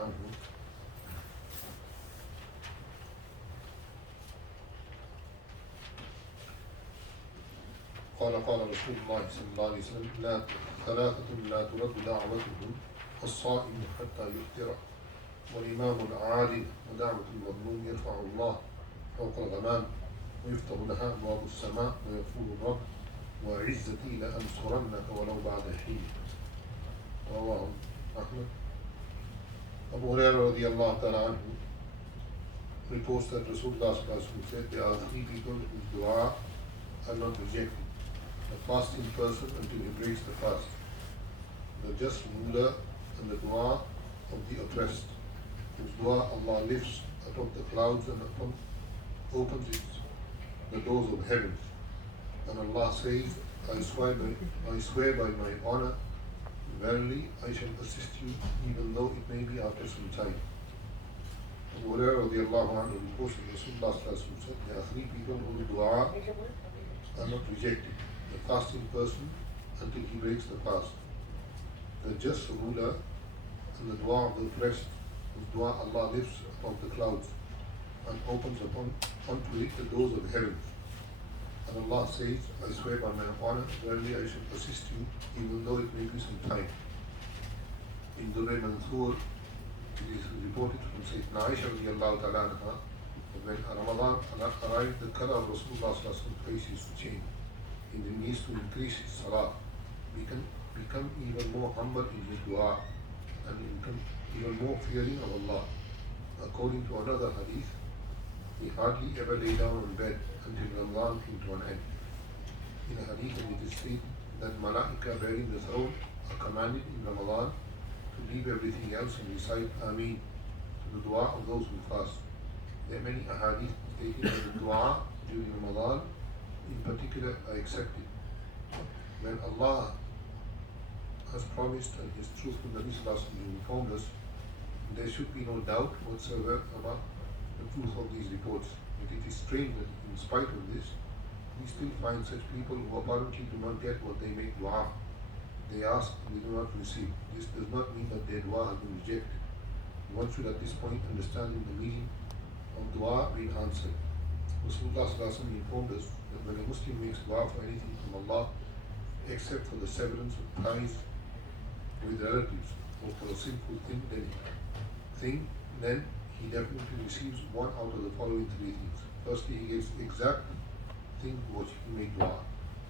عنه قال قال رسول الله صلى الله عليه وسلم لا ثلاثة لا ترد دعوتهم الصائم حتى يفطر والإمام العادل ودعوة المظلوم يرفع الله فوق الغمام ويفتح لها أبواب السماء ويقول الرب وعزتي لأنصرنك ولو بعد حين. رواه أحمد. Abu Hurairah radiallahu ta'ala anhu reports that Rasulullah said there are three people whose dua are not rejected: the fasting person until he breaks the fast, the just ruler, and the dua of the oppressed, whose dua Allah lifts atop the clouds and opens the doors of heaven. And Allah says, I swear by my honor, verily I shall assist you, even though it may be after some time. Abu Hurairah radiallahu anhu reports that Rasulullah said, there are three people whose dua are not rejected: the fasting person until he breaks the fast, the just ruler, and the dua of the oppressed, whose dua Allah lifts above the clouds and opens onto it the doors of heaven. And Allah says, I swear by my honor, verily I shall assist you, even though it may be some time. In Durr Mansoor, it is reported from Sayyidina Aisha radiallahu ta'ala anha, that when Ramadan arrived, the color of Rasulullah's face used to change. In the needs to increase his salah, become even more humble in his dua, and become even more fearing of Allah. According to another hadith, he hardly ever lay down on bed until Ramadan came to an end. In a hadith, it is stated that Malaika bearing the throne are commanded in Ramadan to leave everything else and recite Ameen to the dua of those who fast. There are many ahadith stating that the dua during Ramadan in particular are accepted. When Allah has promised and His truthful Nabi Sallallahu Alaihi Wasallam informed us, there should be no doubt whatsoever about the truth of these reports. But it is strange that in spite of this, we still find such people who apparently do not get what they make dua. They ask and they do not receive. This does not mean that their dua has been rejected. One should at this point understand the meaning of dua being answered. Rasulullah informed us that when a Muslim makes dua for anything from Allah, except for the severance of ties with relatives or for a sinful thing, then he definitely receives one out of the following three things. Firstly, he gets the exact thing for which he made dua.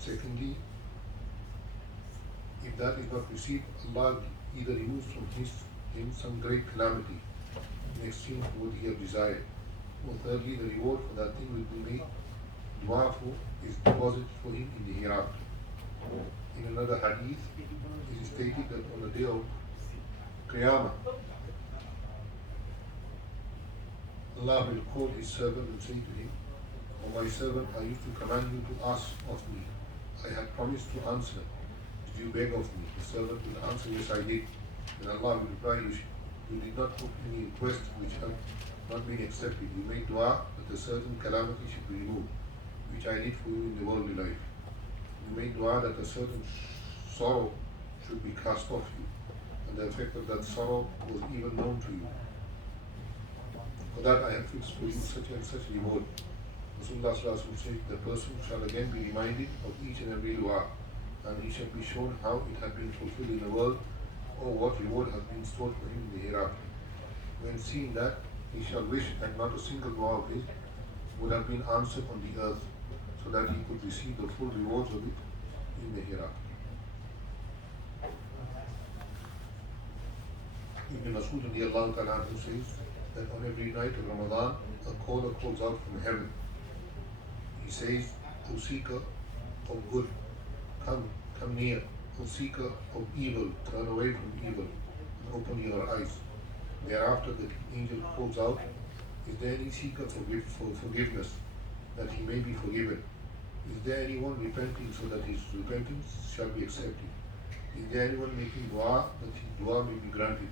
Secondly, if that is not received, Allah either removes from him some great calamity in exchange for what he has desired. Or thirdly, the reward for that thing will be made dua for is deposited for him in the hereafter. In another hadith, it is stated that on the day of Qiyamah, Allah will call his servant and say to him, O my servant, I used to command you to ask of me. I had promised to answer. Did you beg of me? The servant will answer, yes, I did. Then Allah will reply, you did not put any request which had not been accepted. You made dua that a certain calamity should be removed, which I did for you in the worldly life. You made dua that a certain sorrow should be cast off you, and the effect of that sorrow was even known to you. For that I have fixed for you such and such reward. Rasulullah said, the person shall again be reminded of each and every dua, and he shall be shown how it had been fulfilled in the world, or what reward has been stored for him in the hereafter. When seeing that, he shall wish that not a single dua of his would have been answered on the earth, so that he could receive the full rewards of it in the hereafter. Ibn Mas'ud radiallahu ta'ala says that on every night of Ramadan, a caller calls out from heaven. He says, O seeker of good, come near. O seeker of evil, turn away from evil and open your eyes. Thereafter the angel calls out, is there any seeker for forgiveness, that he may be forgiven? Is there anyone repenting so that his repentance shall be accepted? Is there anyone making dua that his dua may be granted?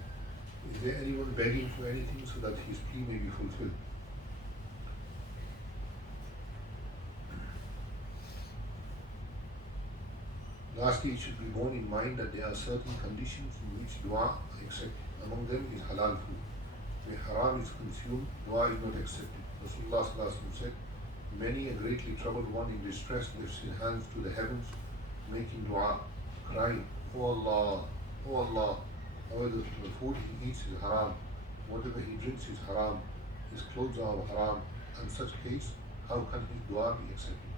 Is there anyone begging for anything so that his plea may be fulfilled? Lastly, it should be borne in mind that there are certain conditions in which dua are accepted. Among them is halal food. Where haram is consumed, dua is not accepted. Rasulullah said, many a greatly troubled one in distress lifts his hands to the heavens, making dua, crying, O Allah, O Allah. However, the food he eats is haram, whatever he drinks is haram, his clothes are haram. In such case, how can his dua be accepted?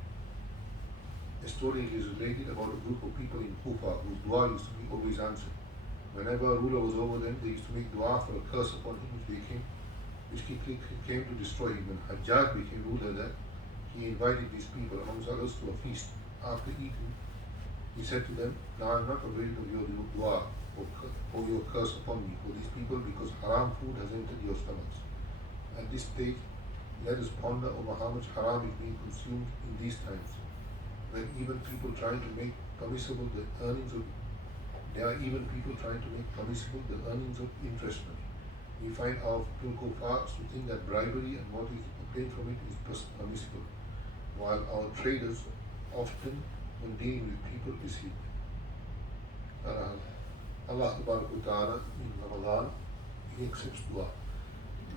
A story is related about a group of people in Kufa whose dua used to be always answered. Whenever a ruler was over them, they used to make dua for a curse upon him which came to destroy him. When Hajjaj became ruler there, he invited these people, amongst others, to a feast. After eating, he said to them, now I am not afraid of your dua or your curse upon me for these people, because haram food has entered your stomachs. At this stage, let us ponder over how much haram is being consumed in these times, when even people trying to make permissible the earnings of interest money. We find our kuffars who think that bribery and what is obtained from it is permissible, while our traders often, when dealing with people, deceive them. Allah Ta'ala in Ramadan, He accepts dua.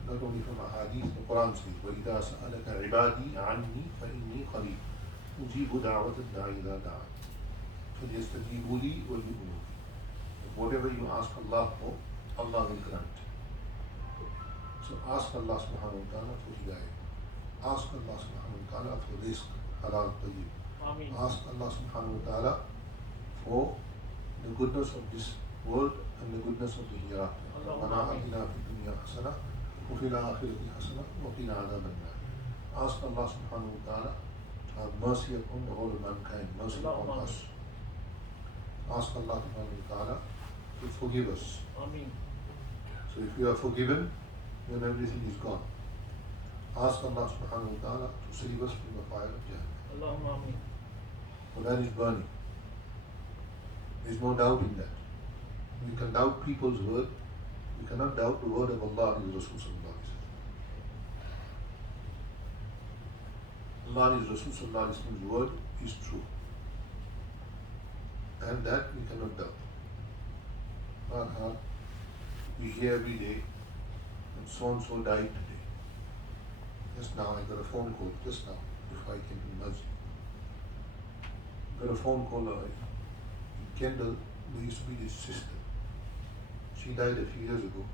Not only from a hadith, the Quran says, وَإِذَا سَأَلَكَ عِبَادِي عَنِّي فَإِنِّي قَرِيبٌ أُجِيبُ دَعْوَةَ الدَّاعِ إِذَا دَعَانِ فَلْيَسْتَجِيبُوا لِي وَلْيُؤْمِنُوا بِي. Whatever you ask Allah for, Allah will grant. So ask Allah subhanahu wa ta'ala for hidayah. Ask Allah subhanahu wa ta'ala for rizq, halal, tayyib. Ask Allah subhanahu wa ta'ala for the goodness of this world and the goodness of the hereafter. رَبَّنَا آتِنَا فِي الدُّنْيَا حَسَنَةً وَفِي الْآخِرَةِ حَسَنَةً وَقِنَا عَذَابَ النَّارِ. Ask Allah subhanahu wa ta'ala to have mercy upon the whole of mankind, mercy upon us. Ask Allah subhanahu wa ta'ala to forgive us. So if you are forgiven, then everything is gone. Ask Allah subhanahu wa ta'ala to save us from the fire of Jahannam. For that is burning. There is no doubt in that. We can doubt people's word. We cannot doubt the word of Allah and His Rasul sallallahu alaihi wasallam. Allah and His Rasul sallallahu alaihi wasallam's word is true. And that we cannot doubt. We hear every day that so-and-so died today. Just now I got a phone call, just now, before I came to the Masjid. I got a phone call in Kendall. There used to be this sister. She died a few years ago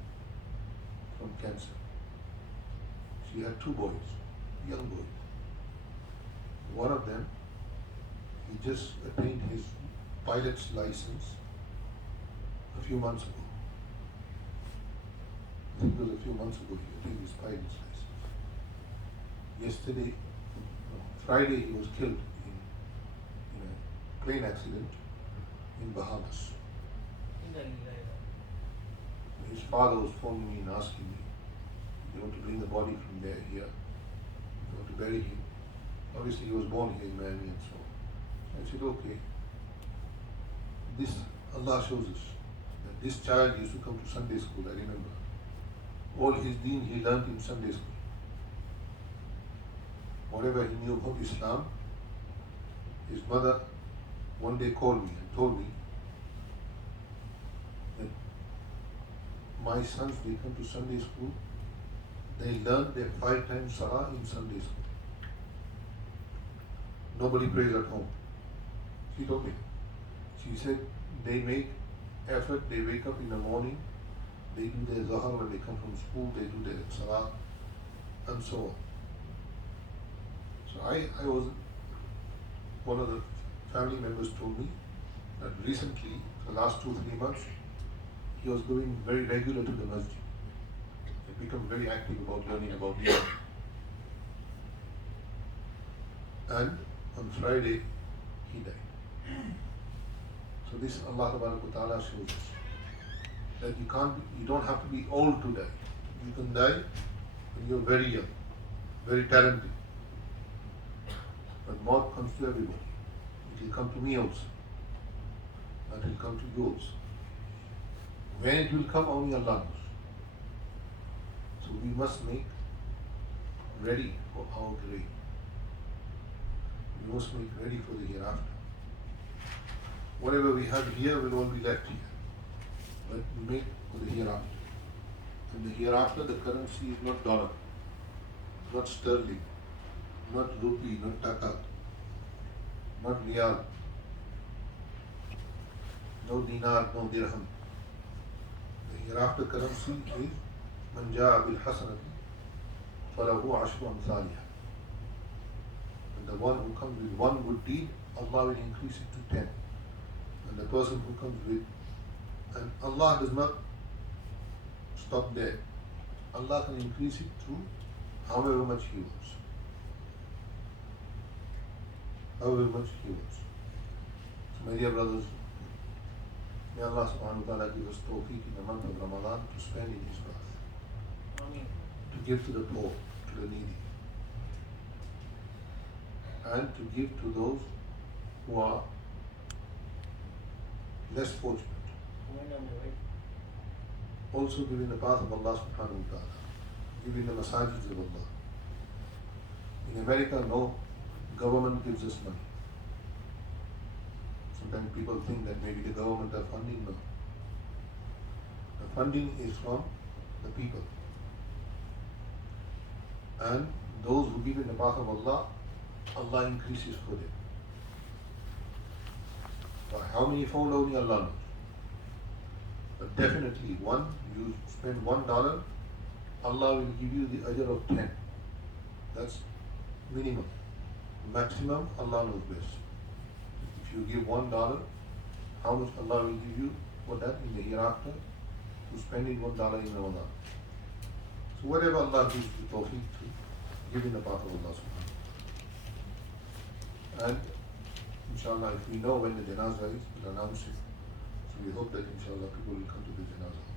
from cancer. She had two boys, young boys. One of them, he just attained his pilot's license a few months ago. I think it was a few months ago he attained his pilot's license. Friday he was killed in a plane accident in Bahamas. His father was phoning me and asking me, they want to bring the body from there here, they want to bury him. Obviously he was born here in Miami and so on. I said, okay. This, Allah shows us that this child used to come to Sunday school, I remember. All his deen he learned in Sunday school. Whatever he knew about Islam, his mother one day called me and told me that my sons, they come to Sunday school, they learn their 5 times Salah in Sunday school. Nobody prays at home. She told me. She said they make effort, they wake up in the morning, they do their Zahar when they come from school, they do their Salah, and so on. So I was, one of the family members told me that recently, the last 2-3 months, he was going very regular to the Masjid. He become very active about learning about Deen. And on Friday, he died. So this Allah Ta'ala shows us that you don't have to be old to die. You can die when you're very young, very talented. But maut comes to everybody. It will come to me also. And it will come to you also. When it will come, only Allah knows. So we must make ready for our grave. We must make ready for the hereafter. Whatever we have here will all be left here. But we make for the hereafter. In the hereafter, the currency is not dollar, not sterling, not rupee, not taka, not riyal, no dinar, no dirham. The hereafter currency is man jaa bil hasanati falahu ashru amthaliha. And the one who comes with one good deed, Allah will increase it to 10. And the person who comes with, and Allah does not stop there. Allah can increase it to however much He wants. However much He wants. So my dear brothers, may Allah subhanahu wa ta'ala give us tawfiq in the month of Ramadan to spend in His path. Ameen. To give to the poor, to the needy. And to give to those who are less fortunate. Also give in the path of Allah subhanahu wa ta'ala. Give in the masajids of Allah. In America, no government gives us money. Sometimes people think that maybe the government are funding. No. The funding is from the people. And those who give in the path of Allah, Allah increases for them. By how many fold only Allah knows. But definitely you spend $1, Allah will give you the ajr of 10. That's minimum. Maximum, Allah knows best. If you give $1, how much Allah will give you for that in the hereafter? To spending $1 in Ramadan. So whatever Allah gives you tawfiq to, give in the path of Allah subhanahu wa ta'ala. And inshallah, if we know when the janazah is, we'll announce it. So we hope that inshallah people will come to the janazah.